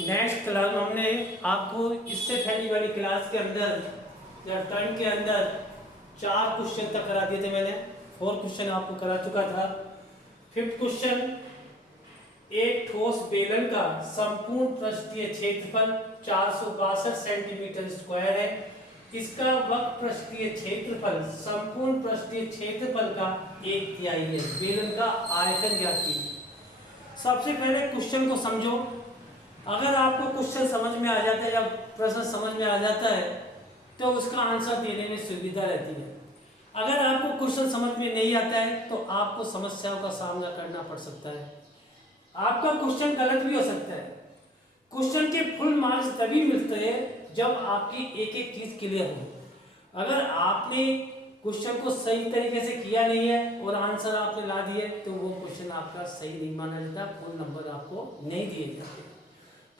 Next class हमने आपको इससे पहली वाली क्लास के अंदर या टर्म के अंदर 4 क्वेश्चन तक करा दिए थे। मैंने 4 क्वेश्चन आपको करा चुका था। 5th क्वेश्चन, एक ठोस बेलन का संपूर्ण पृष्ठीय क्षेत्रफल 462 सेंटीमीटर स्क्वायर है। इसका वक्र पृष्ठीय क्षेत्रफल संपूर्ण पृष्ठीय क्षेत्रफल का 1/3 है। बेलन का आयतन ज्ञात कीजिए। सबसे पहले क्वेश्चन को समझो। अगर आपको क्वेश्चन समझ में आ जाता है या प्रश्न समझ में आ जाता है तो उसका आंसर देने में सुविधा रहती है। अगर आपको क्वेश्चन समझ में नहीं आता है तो आपको समस्याओं का सामना करना पड़ सकता है। आपका क्वेश्चन गलत भी हो सकता है। क्वेश्चन के फुल मार्क्स तभी मिलते हैं जब आपकी एक एक चीज क्लियर हो। अगर आपने क्वेश्चन को सही तरीके से किया नहीं है और आंसर आपने ला दिए तो वो क्वेश्चन आपका सही नहीं माना जाता, फुल नंबर आपको नहीं दिए जाते।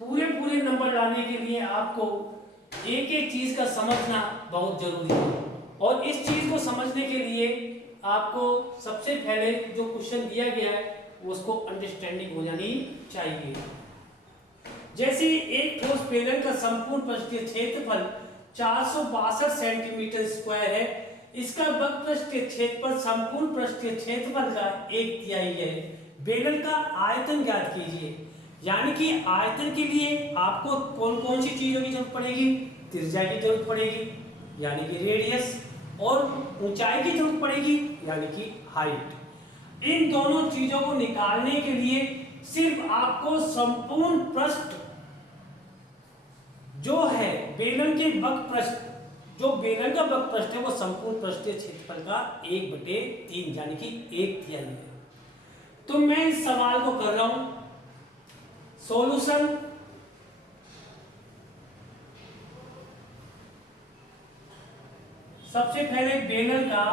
पूरे नंबर लाने के लिए आपको एक एक चीज का समझना बहुत जरूरी है और इस चीज को समझने के लिए आपको सबसे पहले जो क्वेश्चन दिया गया है उसको अंडरस्टैंडिंग हो जानी चाहिए। जैसे एक ठोस बेलन का संपूर्ण पृष्ठीय क्षेत्रफल 462 सेंटीमीटर स्क्वायर है। इसका वक्र पृष्ठीय क्षेत्रफल संपूर्ण पृष्ठीय क्षेत्रफल का 1/3 है। बेलन का आयतन ज्ञात कीजिए। यानी कि आयतन के लिए आपको कौन कौन सी चीजों की जरूरत पड़ेगी? त्रिज्या की जरूरत पड़ेगी यानी कि रेडियस, और ऊंचाई की जरूरत पड़ेगी यानी कि हाइट। इन दोनों चीजों को निकालने के लिए सिर्फ आपको संपूर्ण पृष्ठ जो है बेलन के वक्र पृष्ठ, जो बेलन का वक्र पृष्ठ है वो संपूर्ण पृष्ठीय क्षेत्रफल का 1/3 यानी कि 1/3 है। तो मैं इस सवाल को कर रहा हूं सॉल्यूशन। सबसे पहले बेलन का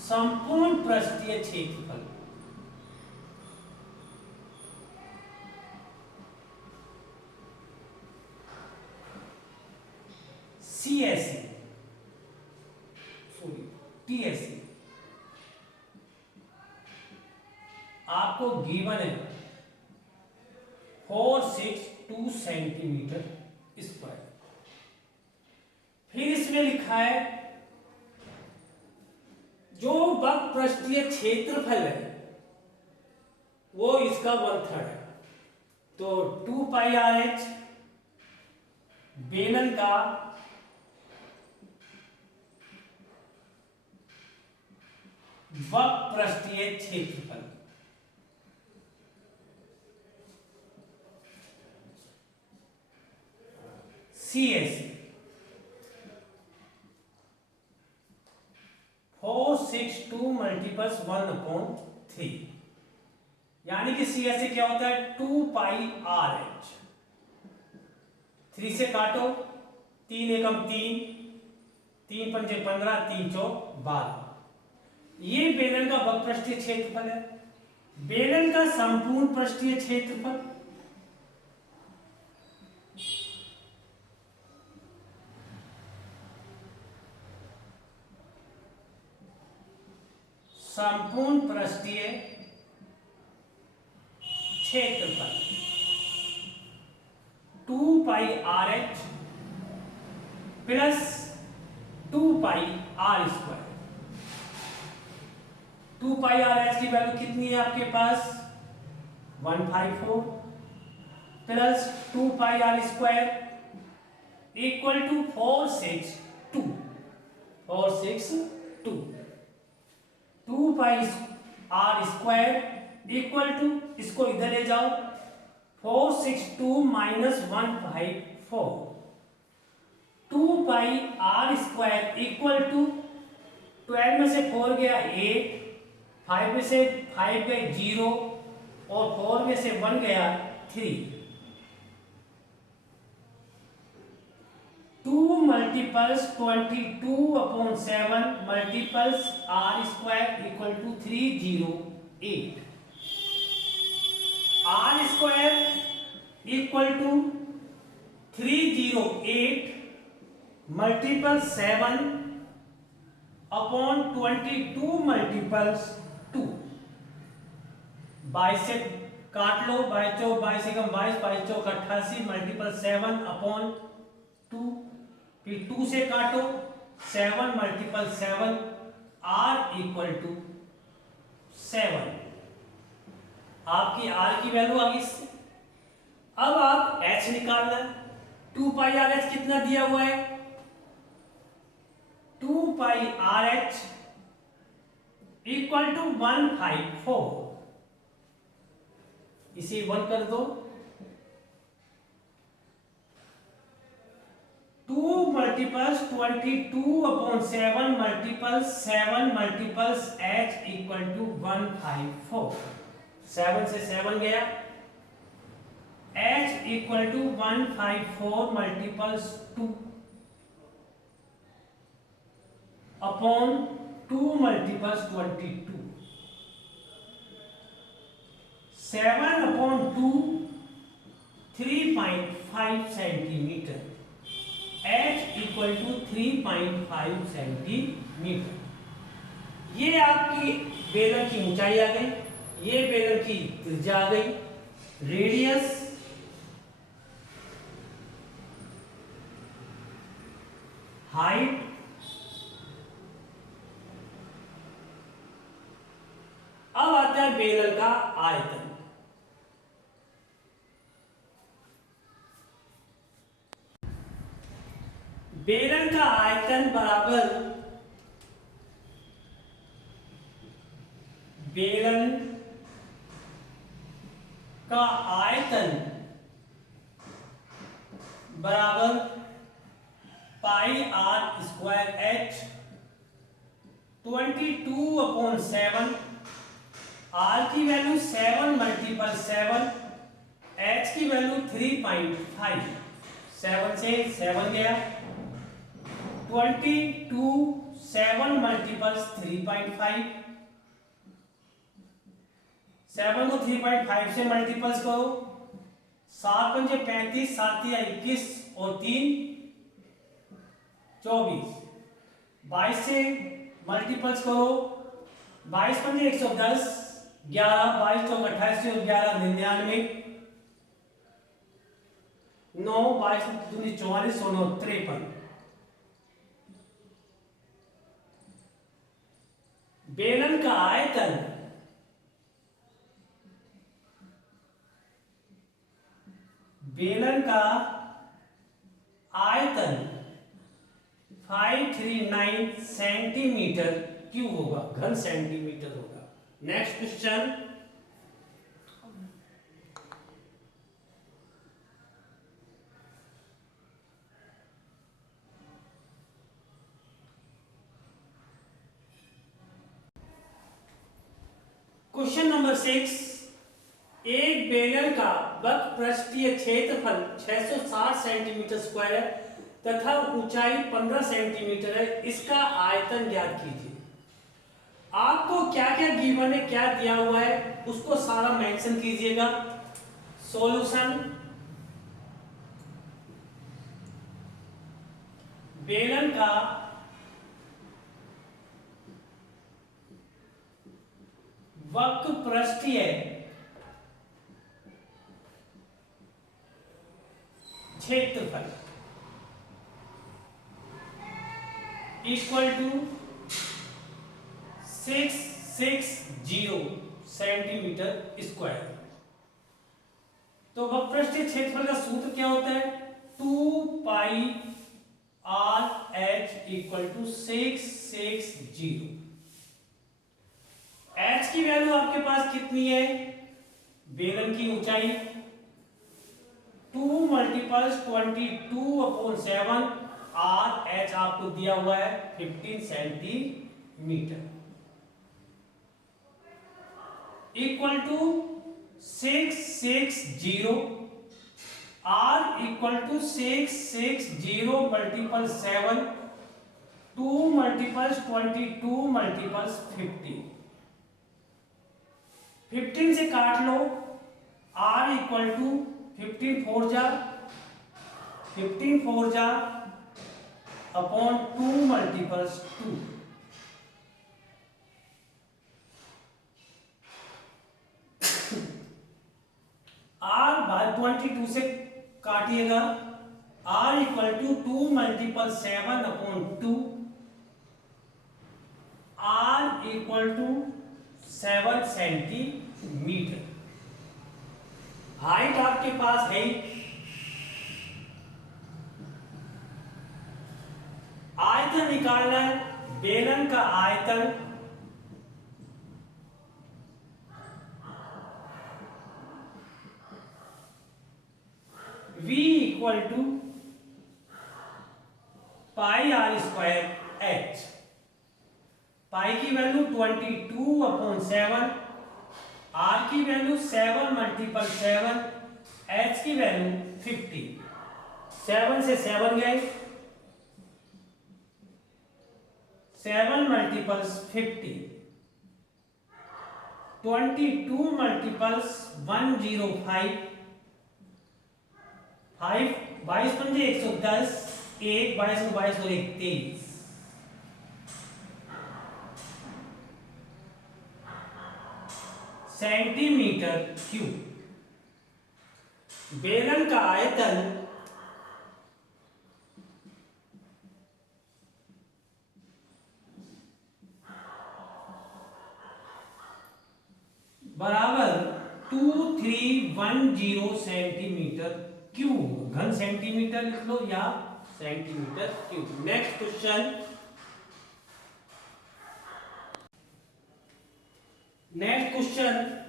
संपूर्ण पृष्ठीय क्षेत्रफल CSE TSE आपको गिवन है 462 सेंटीमीटर स्क्वायर। फिर इसमें लिखा है जो वक्र पृष्ठीय क्षेत्रफल है वो इसका 1/3 है। तो 2πRH बेलन का वक्र पृष्ठीय क्षेत्रफल CSE 462 मल्टीपल्स 1/3 यानी कि CSE क्या होता है 2πRH। 3 से काटो, 3 एकम 3, 3 पंजे 15, 3 चौक 12। ये बेलन का वक्र पृष्ठीय क्षेत्रफल है। बेलन का संपूर्ण पृष्ठीय क्षेत्रफल संपूर्ण पृष्ठीय क्षेत्रफल 2πRH प्लस 2πr²। 2πRH की वैल्यू कितनी है आपके पास 154 plus 2πr² equal to 462। 2πr² equal to, इसको इधर ले जाओ, 462 माइनस 154। 2πr² इक्वल टू 12 में से 4 गया 8, 5 में से 5 गए 0 और 4 में से 1 गया 3। 2 multiples 22/7 multiples r² equal to 308। r² equal to 308 multiple 7/22 multiples 2 22 से काट लो, 22 चौक 22 एकम 22, 22 चौक 88 मल्टीपल 7 अपॉन 2, फिर 2 से काटो 7 मल्टीपल 7 r इक्वल टू 7। आपकी r की वैल्यू आ गई। अब आप h निकालना है। 2 पाई आर एच कितना दिया हुआ है? 2 pi R H equal to 154। इसे 1 कर दो। 2 multiples 22 upon 7 multiples 7 multiples h equal to 154। 7 से 7 गया, h equal to 154 multiples 2 upon 2 multiples 22। 7 upon 2 3.5 centimetre, h equal to 3.5 centimetre. ये आपकी बेलन की ऊंचाई आ गई, ये बेलन की त्रिज्या आ गई। रेडियस हाइट अब आता है बेलन का आयतन। बेलन का आयतन बराबर बेलन का आयतन बराबर pi r square h 22 upon 7। R की वैल्यू 7 मल्टीपल 7, एच की वैल्यू 3.5। 7 से 7 गया, 22 7 मल्टीपल्स 3.5। 7 को 3.5 से मल्टीपल्स करो, 7 पंजे 35, 7 या 21 और 3 24। 22 से मल्टीपल्स करो, 22 पंजे 110, 11 22 चौक 88 और 11 99, 9 22 दूनी 44 और 9 53। बेलन का आयतन बेलन का आयतन 539 सेंटीमीटर क्यूब होगा, घन सेंटीमीटर होगा। Next question, question number 6। एक बेलन का वक्रपृष्ठीय क्षेत्रफल 660 सेंटीमीटर स्क्वायर है तथा ऊंचाई 15 सेंटीमीटर है। इसका आयतन ज्ञात कीजिए। आपको क्या क्या गिवन है, क्या दिया हुआ है, उसको सारा मेंशन कीजिएगा। सॉल्यूशन, बेलन का वक्रपृष्ठीय क्षेत्रफल इक्वल टू 660 सेंटीमीटर स्क्वायर। तो वक्रपृष्ठीय क्षेत्रफल का सूत्र क्या होता है? 2 pi R H equal to 660। H की वैल्यू आपके पास कितनी है? बेलन की ऊंचाई 2 मल्टीपल्स 22 अपॉन 7, आर एच आपको दिया हुआ है 15 centimetre equal to 660। R equal to 660 multiple 7, 2 multiples 22 multiples 15। 15 से काट लो, r इक्वल टू 15 4 जा अपॉन 2 मल्टीपल्स 2। 22 से काटिएगा, r equal to 2 multiple 7/2, r equal to 7 centimetre. Height आपके पास है, आयतन निकालना है, बेलन का आयतन V equal to pi r square h। Pi की वैल्यू 22/7, r की वैल्यू 7 मल्टीपल 7, h की वैल्यू 50। 7 से 7 गए, 7 मल्टीपल्स 50, 22 मल्टीपल्स 105, 5 22 पंजे 110, 1 22 को 22 और 1 23, सेंटीमीटर क्यूब। बेलन का आयतन बराबर 2310 सेंटीमीटर क्यूब। घन सेंटीमीटर लिख लो या सेंटीमीटर क्यूब। नेक्स्ट क्वेश्चन,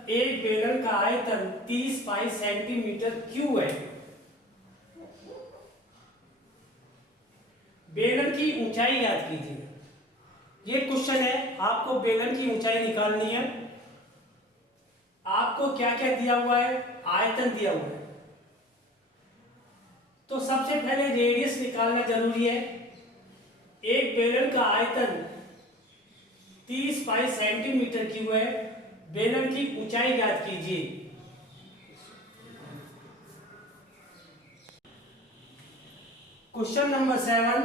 एक बेलन का आयतन 30 पाई सेंटीमीटर क्यूब है। बेलन की ऊंचाई ज्ञात कीजिए। ये क्वेश्चन है, आपको बेलन की ऊंचाई निकालनी है। आपको क्या क्या दिया हुआ है, आयतन दिया हुआ है, तो सबसे पहले रेडियस निकालना जरूरी है। एक बेलन का आयतन 30 पाई सेंटीमीटर क्यूब है। बेलन की ऊंचाई ज्ञात कीजिए। क्वेश्चन नंबर 7,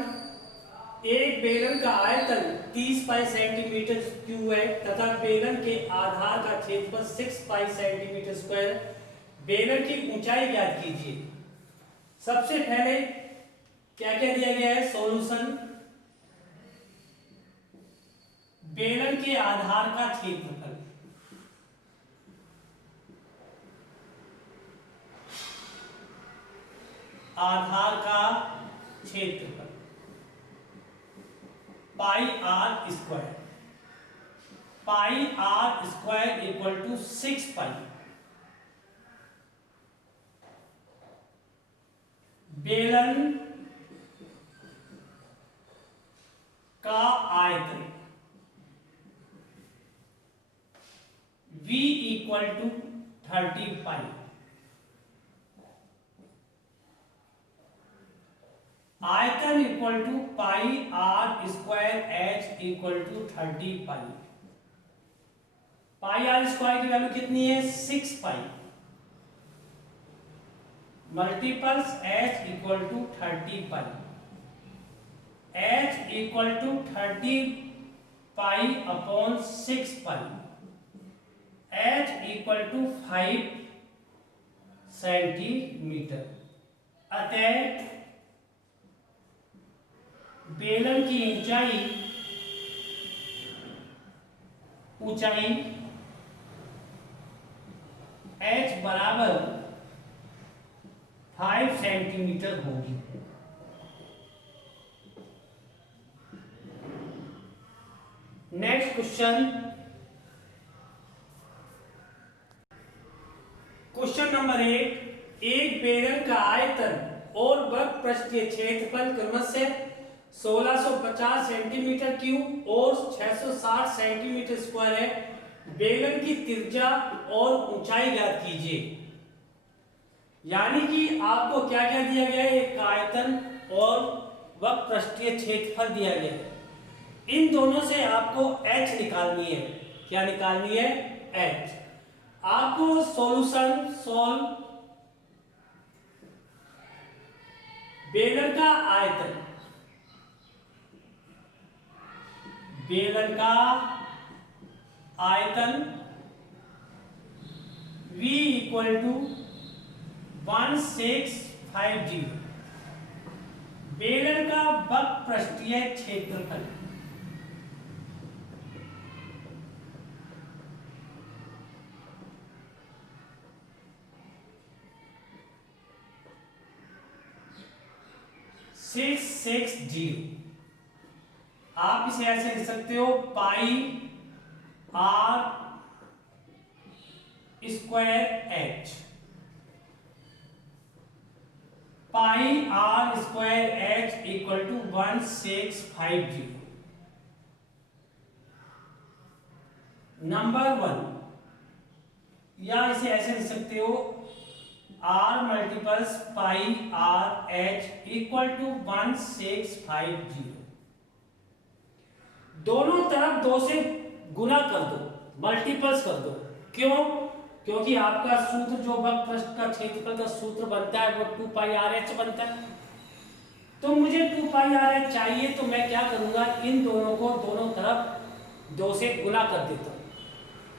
एक बेलन का आयतन 30 पाई सेंटीमीटर क्यूब है तथा बेलन के आधार का क्षेत्रफल 6 पाई सेंटीमीटर स्क्वायर। बेलन की ऊंचाई ज्ञात कीजिए। सबसे पहले क्या क्या दिया गया है, सॉल्यूशन। बेलन के आधार का क्षेत्रफल, आधार का क्षेत्रफल pi r square. Pi r square equal to 6 pi. बेलन का आयतन V इक्वल टू 30 पाई। आयतन equal to pi r square h equal to 30 pi. Pi r square की वैल्यू कितनी है, 6 pi multiples H equal to 30 pi. H equal to 30 pi upon 6 pi. H equal to 5 centimetre. अतः बेलन की ऊंचाई h बराबर 5 centimetre होगी। Next question number 8, एक बेलन का आयतन और वर्ग पृष्ठीय क्षेत्रफल क्रमशः 1650 सेंटीमीटर क्यूब और 660 सेंटीमीटर स्क्वायर है। बेलन की त्रिज्या और ऊंचाई ज्ञात कीजिए। यानी कि आपको क्या क्या दिया गया है, एक आयतन और वक्र पृष्ठीय क्षेत्रफल दिया गया है। इन दोनों से आपको h निकालनी है। क्या निकालनी है, h। आपको सॉल्यूशन सॉल्व। बेलन का आयतन, बेलन का आयतन V इक्वल टू 1650। बेलन का वक्र पृष्ठीय क्षेत्रफल आप इसे ऐसे लिख सकते हो pi r square h. Pi r square h equal to 1650। Number 1, या इसे ऐसे लिख सकते हो r multiples pi R H equal to 1650। दोनों तरफ 2 से गुना कर दो, मल्टीपल्स कर दो। क्यों? क्योंकि आपका सूत्र जो वक्र पृष्ठ का क्षेत्रफल का सूत्र बनता है वो 2 पाई आर एच बनता है। तो मुझे 2 पाई आर एच चाहिए, तो मैं क्या करूंगा, इन दोनों को दोनों तरफ 2 से गुना कर देता हूं।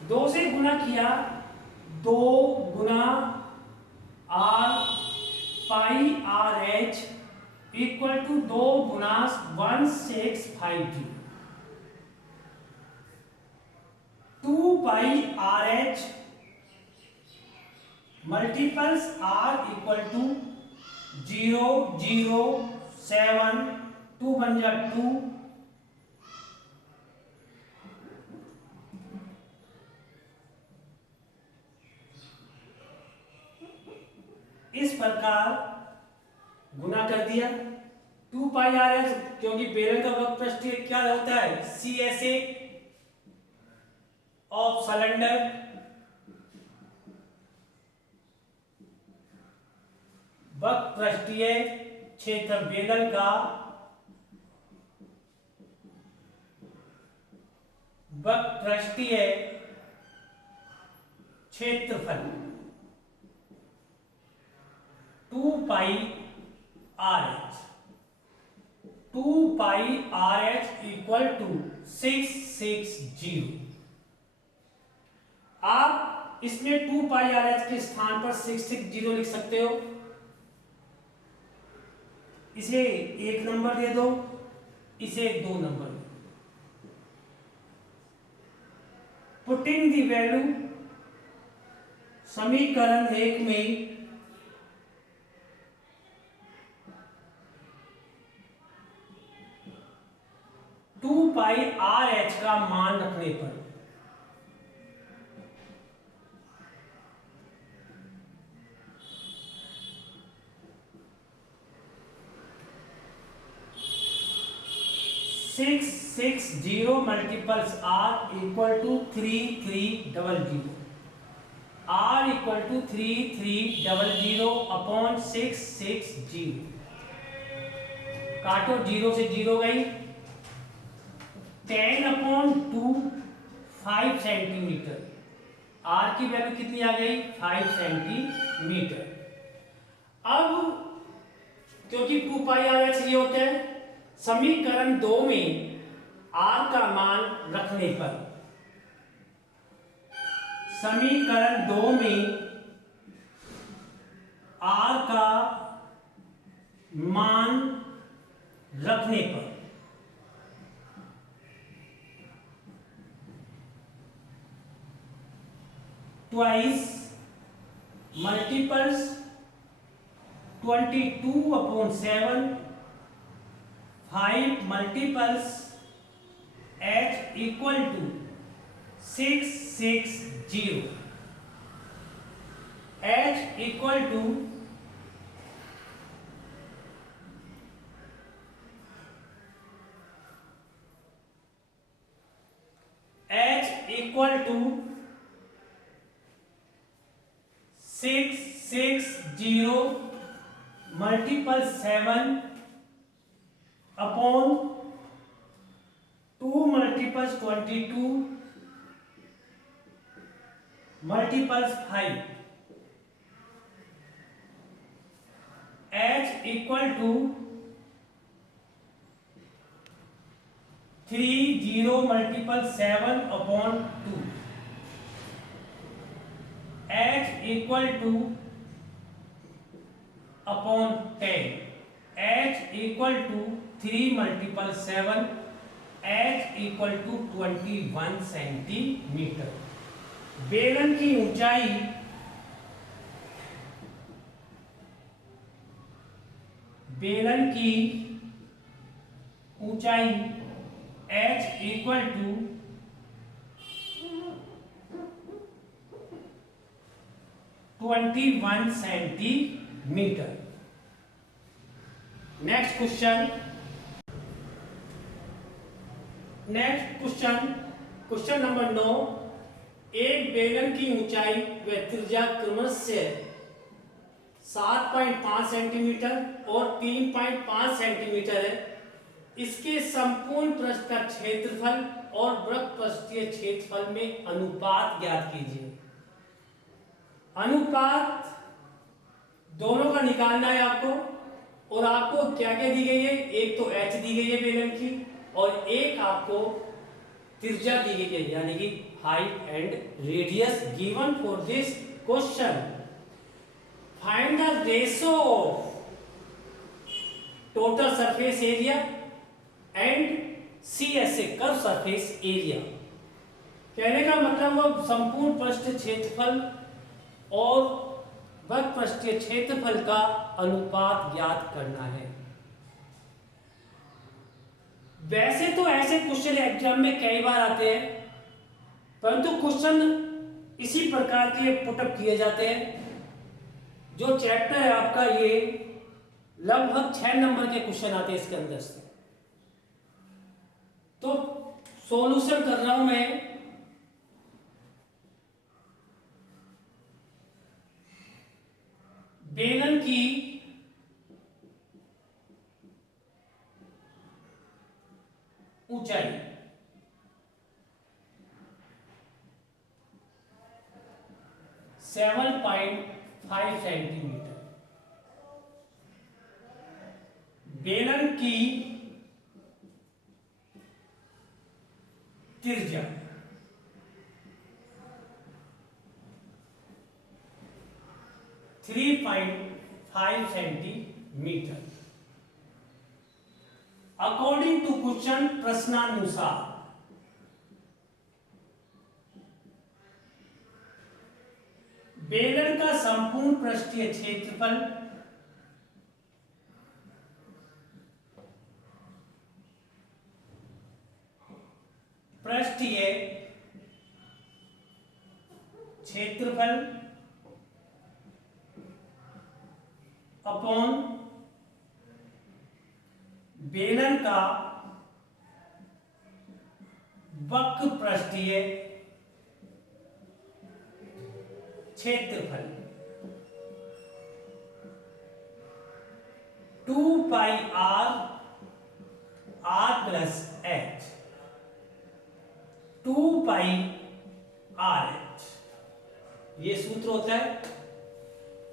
2 से गुना किया, 2 गुना r pi R H equal to 2 गुना 1650। 2 pi are h multiples r equal to 0 0 7 2 बन जा 2। इस प्रकार गुना कर दिया 2 पाई आर एच, क्योंकि बेलन का वक्र पृष्ठीय क्या होता है, C S A of cylinder. वक्र पृष्ठीय क्षेत्र बेलन का वक्र पृष्ठीय क्षेत्रफल 2 pi are h. 2 pi R H equal to 660। आप इसमें 2 पाई आर एच के स्थान पर 660 लिख सकते हो। इसे 1 नंबर दे दो, इसे 2 नंबर दे दो। पुटिंग दी वैल्यू समीकरण 1 में 2 पाई आर एच का मान रखने पर 660 multiples r equal to 3300. R equal to 3300 upon 660. काटो, 0 से 0 गई, 10 अपॉन 2 5 सेंटीमीटर। R की वैल्यू कितनी आ गई, 5 सेंटीमीटर। अब क्योंकि 2 पाई आर एच ये होते हैं, समीकरण 2 में R का मान रखने पर, समीकरण 2 में R का मान रखने पर twice multiples 22/7 5 multiples h equal to 660. h equal to h equal to 660 multiple 7 upon 2 multiples 22 multiples 5 h equal to 30 multiple 7 upon 2 h equal to upon 10, h equal to 3 multiple 7, h equal to 21 centimetre. बेलन की ऊंचाई h equal to 21 centimetre. Next question number 9। एक बेलन की ऊंचाई व त्रिज्या क्रमशः 7.5 सेंटीमीटर और 3.5 सेंटीमीटर है। इसके संपूर्ण पृष्ठ का क्षेत्रफल और वृत्त पृष्ठीय क्षेत्रफल में अनुपात ज्ञात कीजिए। अनुपात दोनों का निकालना है आपको, और आपको क्या क्या दी गई है, एक तो h दी गई है बेलन की, और एक आपको त्रिज्या दी गई है, यानी कि height and radius given for this question. Find the ratio of total surface area and CSA curve surface area. कहने का मतलब वो संपूर्ण पृष्ठ क्षेत्रफल और वृत्त पृष्ठीय क्षेत्रफल का अनुपात ज्ञात करना है। वैसे तो ऐसे क्वेश्चन एग्जाम में कई बार आते हैं, परंतु क्वेश्चन इसी प्रकार के पुटअप किए जाते हैं। जो चैप्टर है आपका, ये लगभग 6 नंबर के क्वेश्चन आते हैं इसके अंदर से। तो सॉल्यूशन कर रहा हूं मैं। बेलन की ऊंचाई 7.5 सेंटीमीटर। बेलन की त्रिज्या 3.5 सेंटीमीटर। अकॉर्डिंग टू क्वेश्चन, प्रश्नानुसार बेलन का संपूर्ण पृष्ठीय क्षेत्रफल पृष्ठीय क्षेत्रफल अपॉन बेलन का वक्र पृष्ठीय क्षेत्रफल 2 पाई r plus h, 2 pi RH ये सूत्र होता है।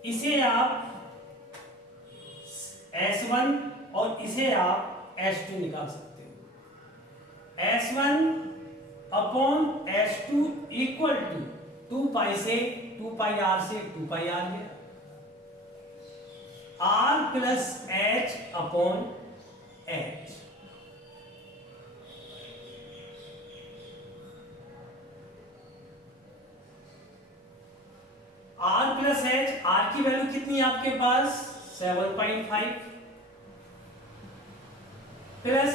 इसे आप S1 और इसे आप S2 निकाल सकते हो। S1 upon S2 equal to 2 पाई से 2 पाई R से 2 पाई R गया, R plus H upon H। R plus H, R की वैल्यू कितनी है आपके पास 7.5 प्लस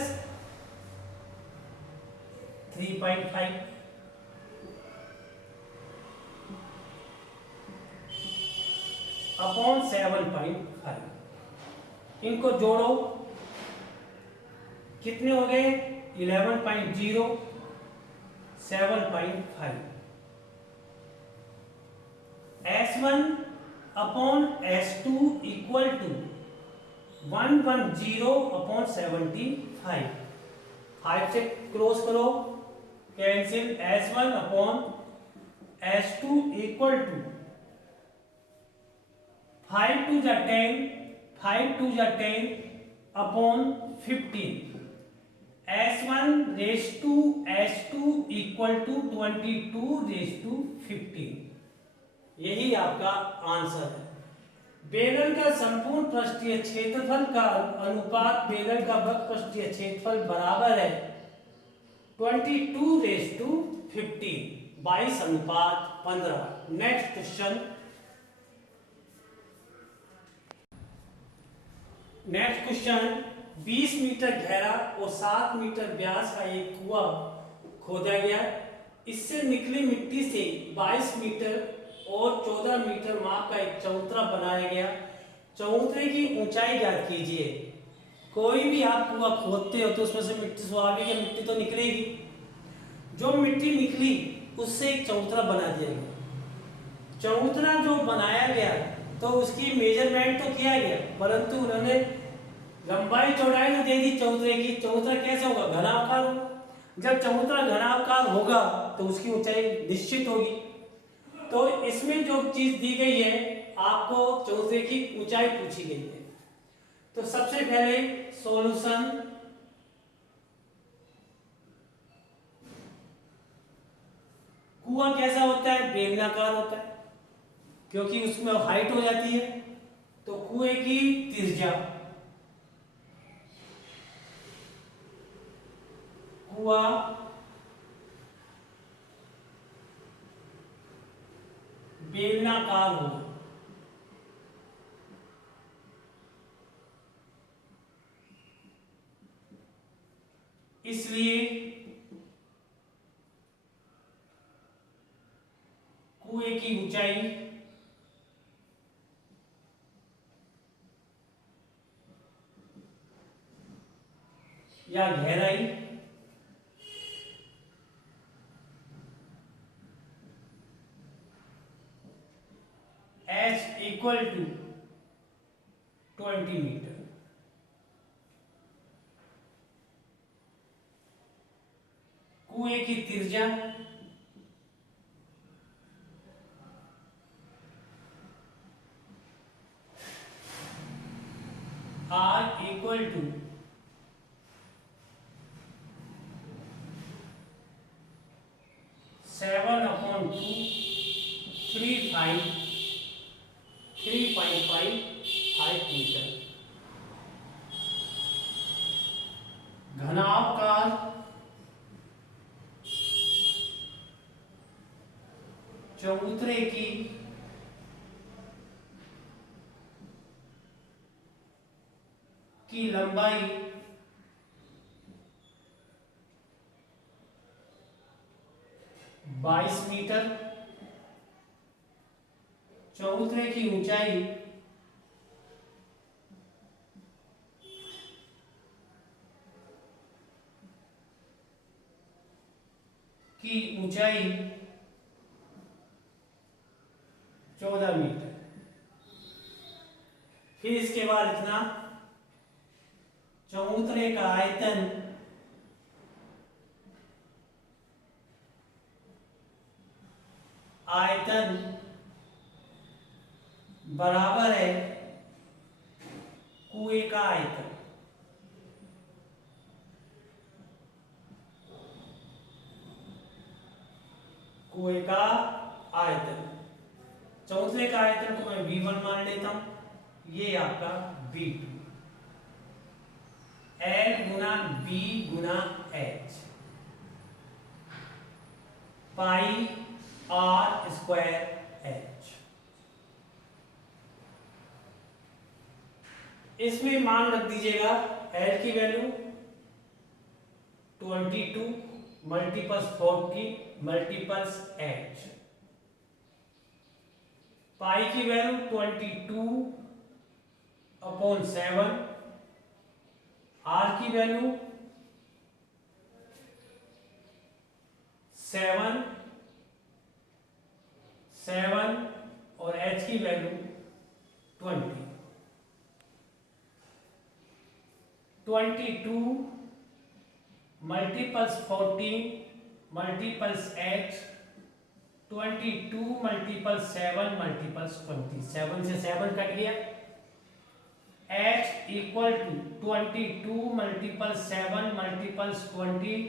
3.5 अपॉन 7.5। इनको जोड़ो, कितने हो गए 11.0 7.5। S1 upon S2 equal to 110 upon 75। 5 से क्रॉस करो, cancel. S1 upon S2 equal to 5 2 जा 10, 5 2 जा 10 अपॉन 15। S1 रेस टू S2 इक्वल टू 22 रेस टू 15। यही आपका आंसर है। बेलन का संपूर्ण पृष्ठीय क्षेत्रफल का अनुपात बेलन का वक्र पृष्ठीय क्षेत्रफल बराबर है 22:15, 22:15। Next question. Next question, 20 metre गहरा और 7 मीटर व्यास का एक कुआं खोदा गया। इससे निकली मिट्टी से 22 मीटर और 14 मीटर माप का एक चबूतरा बनाया गया। चबूतरे की ऊंचाई ज्ञात कीजिए। कोई भी आप कुआं खोदते हो तो उसमें से मिट्टी स्वाभाविक है, मिट्टी तो निकलेगी। जो मिट्टी निकली उससे एक चबूतरा बना दिया गया। चबूतरा जो बनाया गया तो उसकी मेजरमेंट तो किया गया, परंतु उन्होंने लंबाई चौड़ाई तो दे दी चबूतरे की। चबूतरा कैसे होगा? घनाकार होगा। जब चबूतरा घनाकार होगा तो उसकी ऊंचाई निश्चित होगी। तो इसमें जो चीज दी गई है, आपको चबूतरे की ऊंचाई पूछी गई है। तो सबसे पहले सॉल्यूशन, कुआं कैसा होता है? बेलनाकार होता है, क्योंकि उसमें हाइट हो जाती है। तो कुएं की त्रिज्या, कुआं बेलनाकार हो, इसलिए कुएं की ऊंचाई या गहराई H इक्वल टू 20 मीटर। कुएं की त्रिज्या R इक्वल टू 7/2 3.5 मीटर। घनाकार चबूतरे की लंबाई 22 मीटर, चबूतरे की ऊंचाई की ऊंचाई 14 मीटर। फिर इसके बाद लिखना चबूतरे का आयतन बराबर है कुएं का आयतन। कुएं का आयतन, चबूतरे का आयतन को मैं V1 मान लेता हूं, ये आपका V2, L गुना B गुना H पाई R स्क्वायर H। इसमें मान रख दीजिएगा L की value 22 multiples 40 multiples H, pi की वैल्यू 22/7, R की वैल्यू 7 और H की वैल्यू 20। 22 multiples 14 multiples H, 22 multiples 7 multiples 20, 7 से 7 कट गया। H equal to 22 multiples 7 multiples 20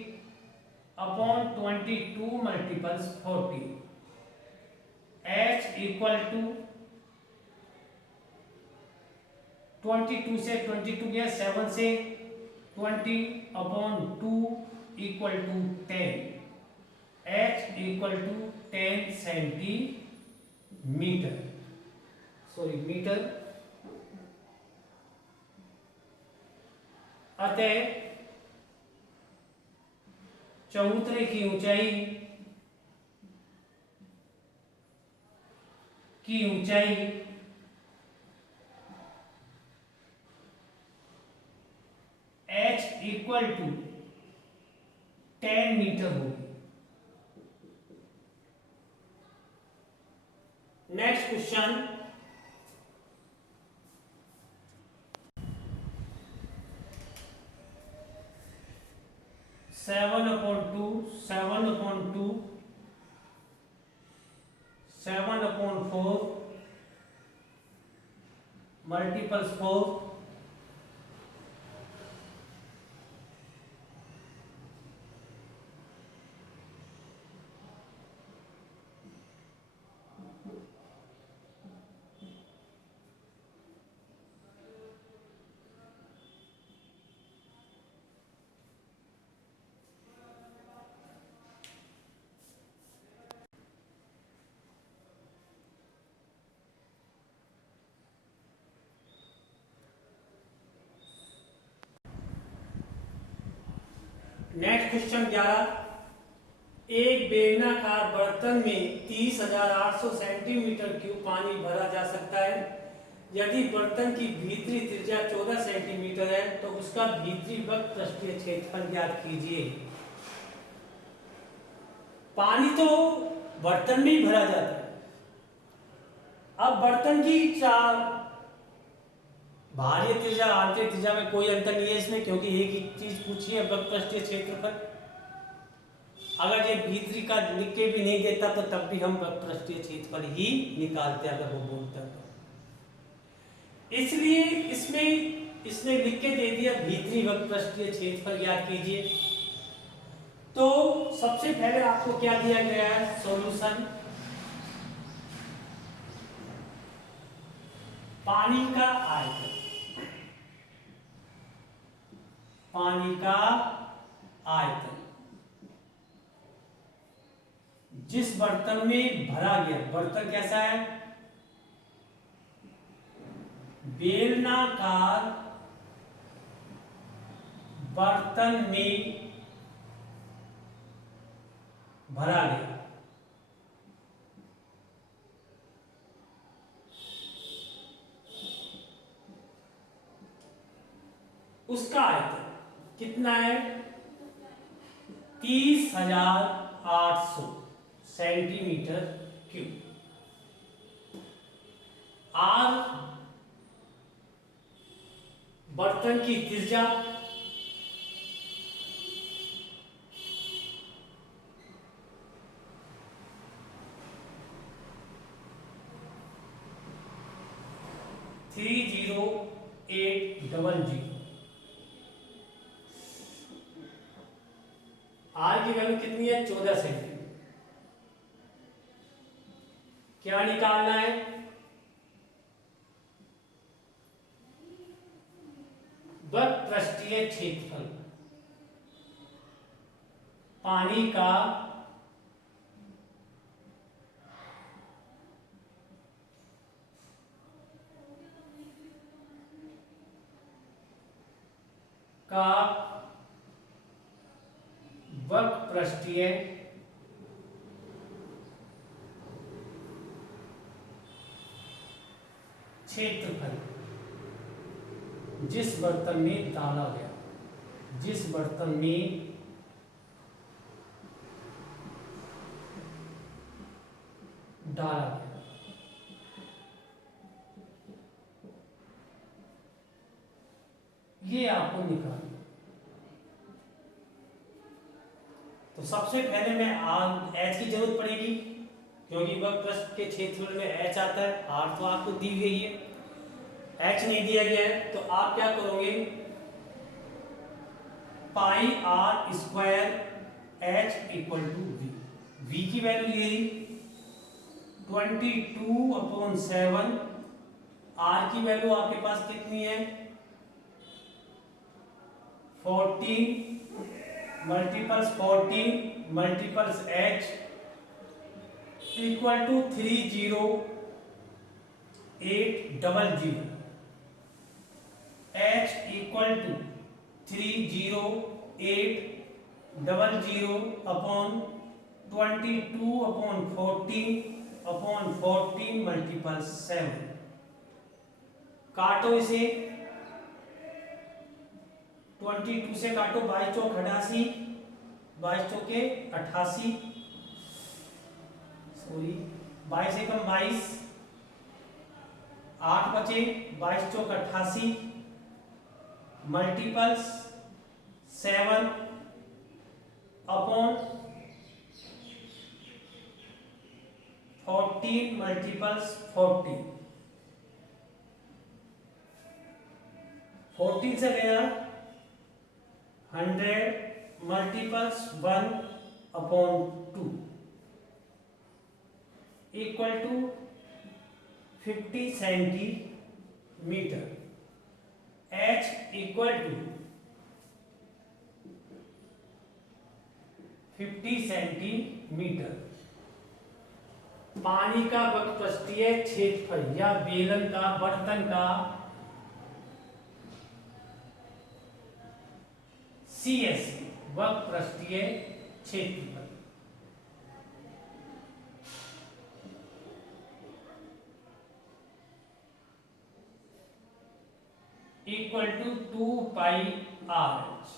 upon 22 multiples 40। H equal to 22 से 22 गया, 7 से 20/2 equal to 10, h equal to 10 centimetre, sorry metre. अतः चबूतरे की ऊंचाई h इक्वल टू 10 मीटर होगी। Next question, 7/2 7/4 multiples 4, next question 11, एक बेलनाकार बर्तन में 30,800 सेंटीमीटर क्यूब पानी भरा जा सकता है। यदि बर्तन की भीतरी त्रिज्या 14 सेंटीमीटर है तो उसका भीतरी वक्र पृष्ठीय क्षेत्रफल ज्ञात कीजिए। पानी तो बर्तन में ही भरा जाता है। अब बर्तन की चार बाहरी त्रिज्या आंतरिक त्रिज्या में कोई अंतर नहीं है इसमें, क्योंकि एक ही चीज पूछी है, वक्र पृष्ठीय क्षेत्रफल। अगर ये भीतरी का लिख के भी नहीं देता तो तब भी हम वक्र पृष्ठीय क्षेत्रफल ही निकालते अगर वो बोलता तो। इसलिए इसमें इसने लिख के दे दिया भीतरी वक्र पृष्ठीय क्षेत्रफल ज्ञात कीजिए। तो सबसे पहले आपको क्या दिया गया है, सॉल्यूशन। पानी का आयतन, जिस बर्तन में भरा गया, बर्तन कैसा है, बेलनाकार बर्तन में भरा गया, उसका आयतन कितना है, 30,800 सेंटीमीटर क्यूब। आर बर्तन की त्रिज्या, आर की वैल्यू कितनी है, 14 सेंटीमीटर। क्या निकालना है, वक्र पृष्ठीय क्षेत्रफल पानी का वक्र पृष्ठीय क्षेत्रफल जिस बर्तन में डाला गया, जिस बर्तन में डाला गया, ये आपको निकालना। तो सबसे पहले मैं एच की जरूरत पड़ेगी, क्योंकि वक्र पृष्ठ के क्षेत्रफल में एच आता है। आर तो आपको दी गई है, एच नहीं दिया गया है, तो आप क्या करोगे, pi r square h equal to V. V की वैल्यू ये 22/7 आर की वैल्यू आपके पास कितनी है 14 multiples 14 multiples H equal to 30800 H equal to 30800 upon 22 upon 14 multiple 7। काटो इसे 22 से काटो 22 चौक 88 22 चौके 88 सॉरी 22 एकम 22 8 बचे 22 चौक 88 मल्टीपल्स 7 अपॉन 14 मल्टीपल्स 14 से गया 100 multiples 1 upon 2 equal to 50 centimetre. H equal to 50 centimetre. पानी का वक्रपृष्ठीय क्षेत्रफल या बेलन का बर्तन का CS वक्रपृष्ठीय क्षेत्रफल equal to 2 pi RH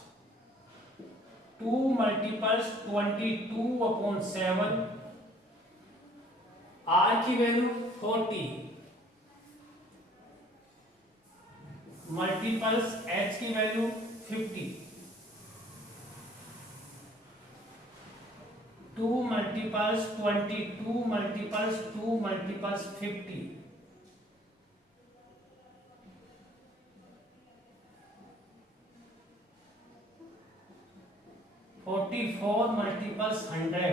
2 multiples 22 upon 7 R की वैल्यू 40 मल्टीपल्स H की value 50 2 multiples 22 multiples 2 multiples 50 44 multiples 100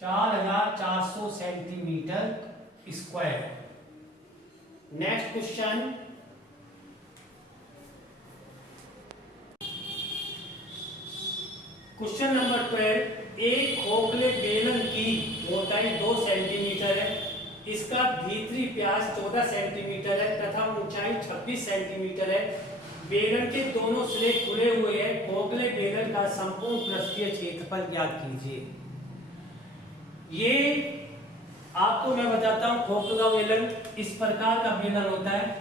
4400 centimetre square. Next question question number 12। एक खोखले बेलन की मोटाई 2 सेंटीमीटर है, इसका भीतरी व्यास 14 सेंटीमीटर है तथा ऊंचाई 26 सेंटीमीटर है। बेलन के दोनों सिरे खुले हुए हैं। खोखले बेलन का संपूर्ण पृष्ठीय क्षेत्रफल ज्ञात कीजिए। ये आपको मैं बताता हूं, खोखला बेलन इस प्रकार का बेलन होता है।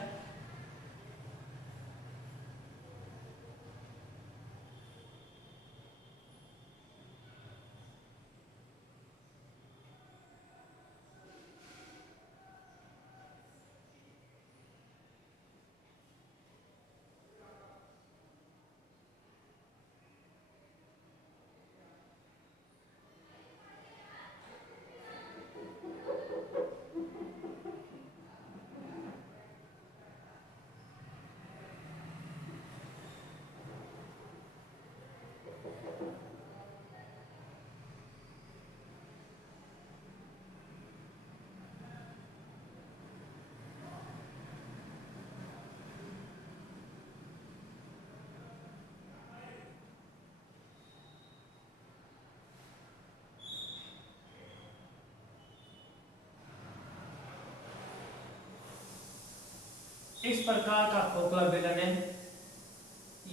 इस प्रकार का खोखला बेलन है।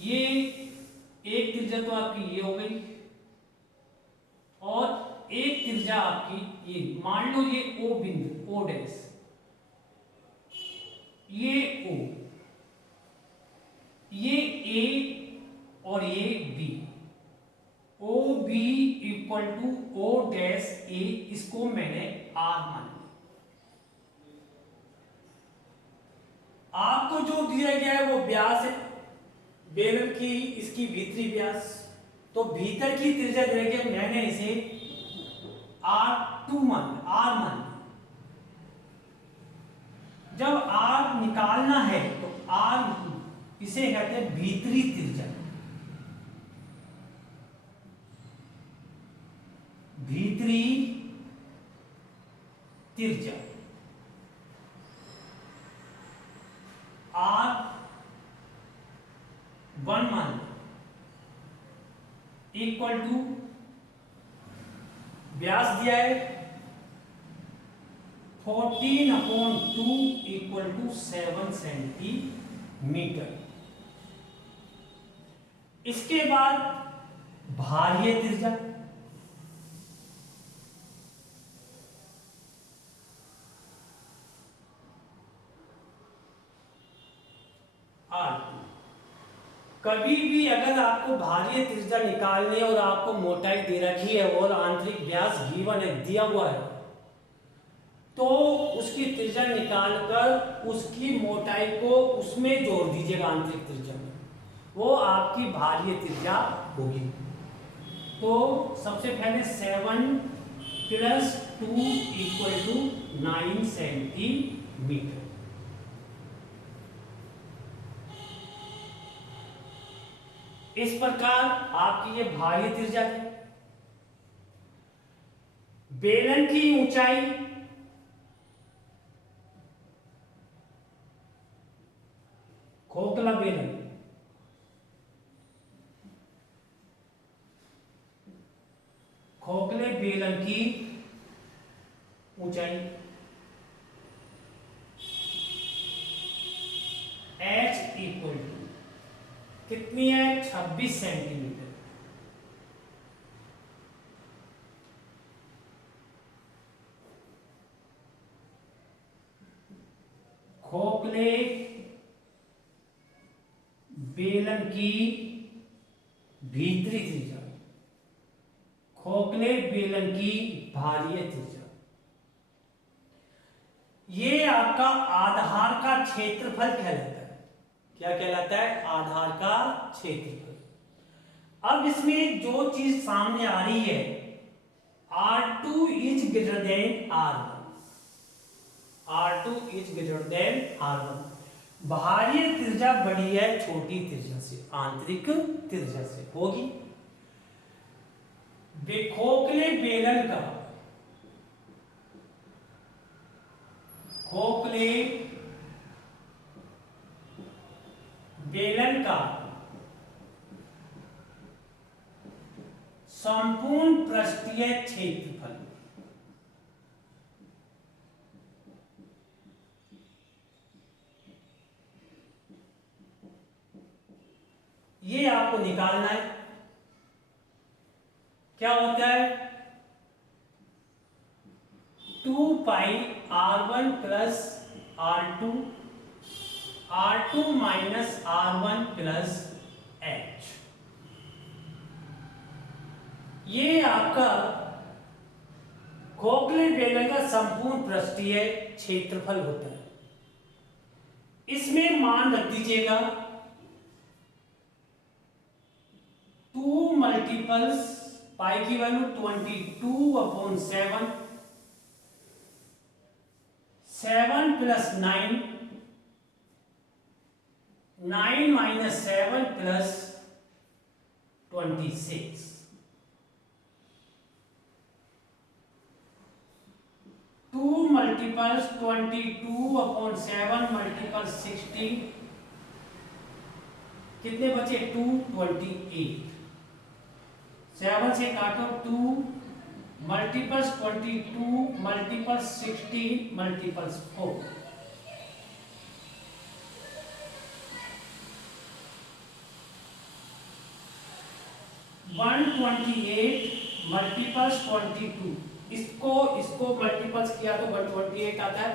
ये एक त्रिज्या तो आपकी ये हो गई और एक त्रिज्या आपकी ये, मान लो ये O बिंदु, O डैश, ये O, ये A और ये B, OB equal to O dash A, इसको मैंने R मान लिया। आपको जो दिया गया है वो व्यास है बेलन की, इसकी भीतरी व्यास, तो भीतर की त्रिज्या देके मैंने इसे R2 मान लिया। जब R निकालना है तो R, इसे कहते हैं भीतरी त्रिज्या। भीतरी त्रिज्या R 1 मान इक्वल टू व्यास दिया है 14/2 इक्वल टू 7 सेंटीमीटर। इसके बाद बाह्य त्रिज्या R2। कभी भी अगर आपको बाह्य त्रिज्या निकालनी है और आपको मोटाई दे रखी है और आंतरिक व्यास गिवन है दिया हुआ है, तो उसकी त्रिज्या निकालकर उसकी मोटाई को उसमें जोड़ दीजिएगा आंतरिक त्रिज्या में, वो आपकी बाह्य त्रिज्या होगी। तो सबसे पहले 7 + 2 = 9 सेंटीमीटर। इस प्रकार आपकी ये बाह्य त्रिज्या है। बेलन की ऊंचाई खोखला बेलन खोखले बेलन की ऊंचाई h इक्वल टू कितनी है 26 सेंटीमीटर। खोखले बेलन की भीतरी त्रिज्या खोखले बेलन की बाह्य त्रिज्या, ये आपका आधार का क्षेत्रफल कहलाता है। क्या कहलाता है? आधार का क्षेत्रफल। अब इसमें जो चीज सामने आ रही है R2 is greater than R1, R2 is greater than R1। बाह्य त्रिज्या बड़ी है छोटी त्रिज्या से, आंतरिक त्रिज्या से होगी। खोखले बेलन का खोखले बेलन का संपूर्ण पृष्ठीय क्षेत्रफल ये आपको निकालना है। क्या होता है? 2 पाई R1 plus R2 minus R1 plus H। ये आपका खोखले बेलन का संपूर्ण पृष्ठीय क्षेत्रफल होता है। इसमें मान रख दीजिएगा 2 मल्टीपल्स पाई की वैल्यू 22/7, 7 + 9, 9 - 7 + 26, 2 मल्टीपल्स 22/7 मल्टीपल 60 कितने बचे? 228। 7 से काटो 2 मल्टीपल्स 22 मल्टीपल्स 16 मल्टीपल्स 4, 128 मल्टीपल्स 22। इसको मल्टीपल्स किया तो 128 आता है।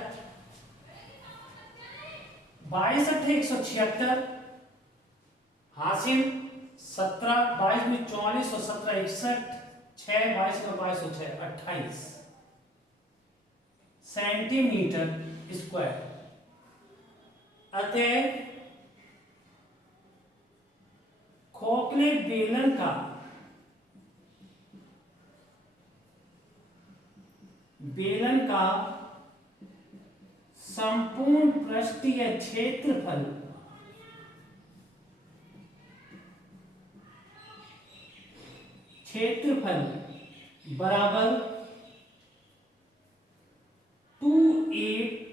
22 × 176 हासिल 17, 22 में 44 और 17 61, 6 22 में 22 और 6 28 सेंटीमीटर स्क्वायर। अतः खोखले बेलन का संपूर्ण पृष्ठीय क्षेत्रफल बराबर eat